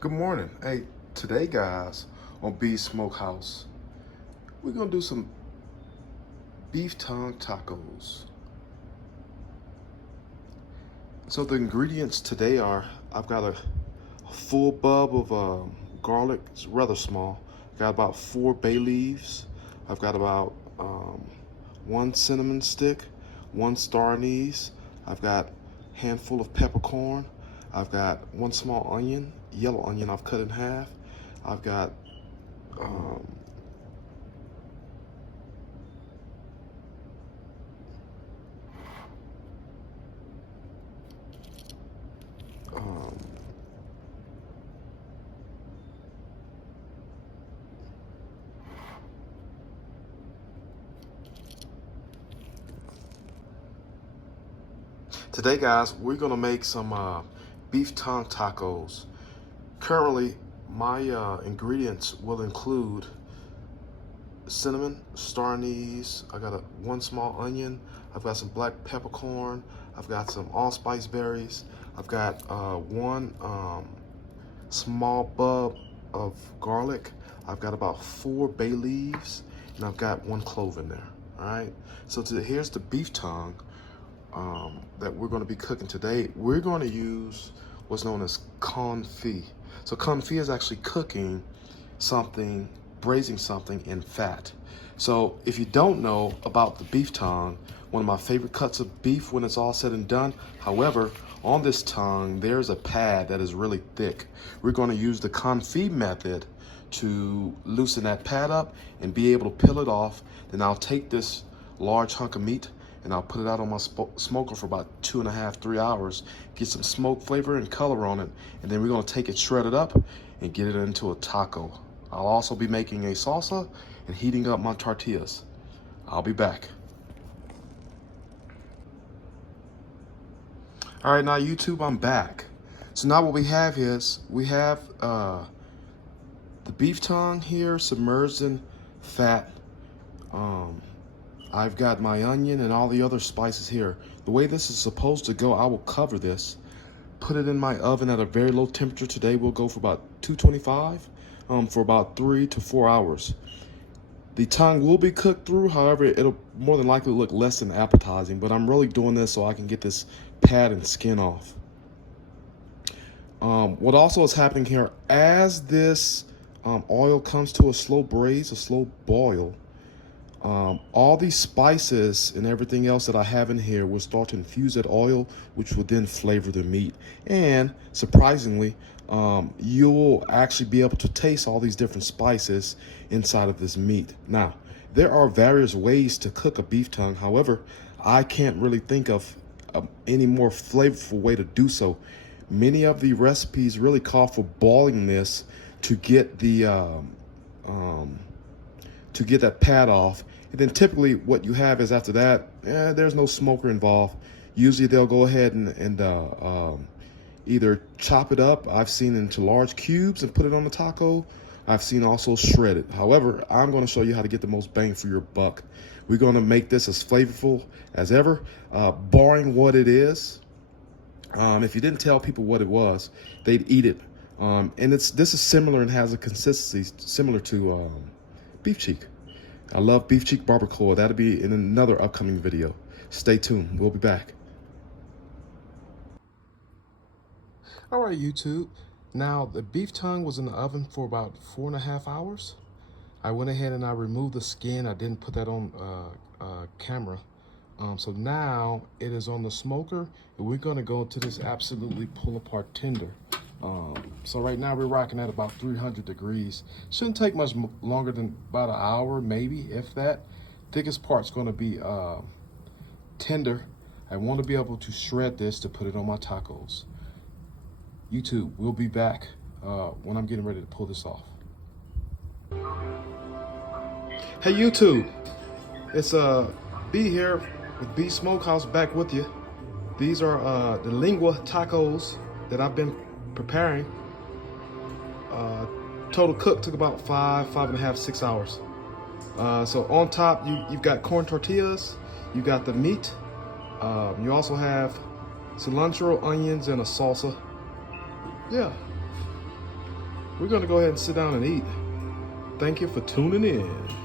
Good morning. Hey, today guys, on B's Smokehouse, we're gonna do some beef tongue tacos. So the ingredients today are, I've got a full bulb of garlic, it's rather small. Got about 4 bay leaves. I've got about 1 cinnamon stick, 1 star anise. I've got a handful of peppercorn. I've got 1 small onion, yellow onion I've cut in half. I've got um, um, today guys, we're gonna make some beef tongue tacos. Currently, my ingredients will include cinnamon, star anise. I got 1 small onion. I've got some black peppercorn. I've got some allspice berries. I've got 1 small bulb of garlic. I've got about 4 bay leaves, and I've got 1 clove in there. All right. So here's the beef tongue that we're going to be cooking today. We're going to use what's known as confit. So confit is actually cooking something, braising something in fat. So if you don't know about the beef tongue, one of my favorite cuts of beef when it's all said and done. However, on this tongue, there's a pad that is really thick. We're going to use the confit method to loosen that pad up and be able to peel it off. Then I'll take this large hunk of meat and I'll put it out on my smoker for about 2.5 to 3 hours, get some smoke flavor and color on it, and then we're gonna take it shredded up and get it into a taco. I'll also be making a salsa and heating up my tortillas. I'll be back. All right, now YouTube, I'm back. So now what we have is, we have the beef tongue here submerged in fat. I've got my onion and all the other spices here. The way this is supposed to go, I will cover this, put it in my oven at a very low temperature. Today we'll go for about 225 for about 3 to 4 hours. The tongue will be cooked through, however, it'll more than likely look less than appetizing, but I'm really doing this so I can get this pad and skin off. What also is happening here, as this oil comes to a slow braise, a slow boil, all these spices and everything else that I have in here will start to infuse that oil, which will then flavor the meat. And surprisingly, you'll actually be able to taste all these different spices inside of this meat. Now, there are various ways to cook a beef tongue. However, I can't really think of any more flavorful way to do so. Many of the recipes really call for boiling this to get the to get that pad off. And then typically what you have is after that, there's no smoker involved. Usually they'll go ahead and either chop it up. I've seen into large cubes and put it on the taco. I've seen also shredded. However, I'm going to show you how to get the most bang for your buck. We're going to make this as flavorful as ever, barring what it is. If you didn't tell people what it was, they'd eat it. And this is similar and has a consistency similar to beef cheek. I love beef cheek barbacoa. That'll be in another upcoming video. Stay tuned. We'll be back. All right, YouTube. Now, the beef tongue was in the oven for about 4.5 hours. I went ahead and I removed the skin. I didn't put that on camera. So now it is on the smoker, and we're going to go to this absolutely pull apart tender. So right now we're rocking at about 300 degrees. Shouldn't take much longer than about an hour, maybe, if that. Thickest part's going to be tender. I want to be able to shred this to put it on my tacos. YouTube, we'll be back when I'm getting ready to pull this off. Hey YouTube, it's B here with B Smokehouse, back with you. These are the Lengua Tacos that I've been preparing. Total cook took about 5.5, 6 hours. So on top, you've got corn tortillas, you got the meat, you also have cilantro, onions, and a salsa. Yeah. we're gonna go ahead and sit down and eat. Thank you for tuning in.